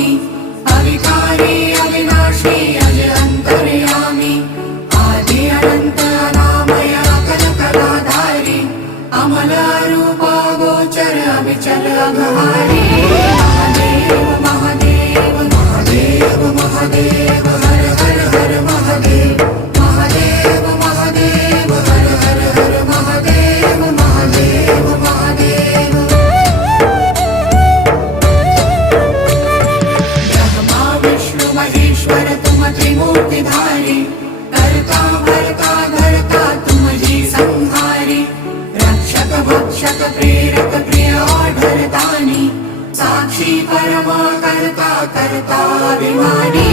स्वामी अविकारी अविनाशी अज अंतर्यामी आदि अनंत अनामय अकल कलाधारी अमल रूप गोचर अविचल अघहारी महादेव महादेव महादेव महादेव हर हर हर महादेव महादेव महादेव हर हर हर महादेव महादेव महादेव ब्रह्मा विष्णु महेश्वर तुम त्रिमूर्तिधारी कर्ता भर्ता धर्ता तुम जी संहारी रक्षक भक्षक प्रेरक प्रिय आढरतानी साक्षी परमा कर्ता कर्ता अभिमानी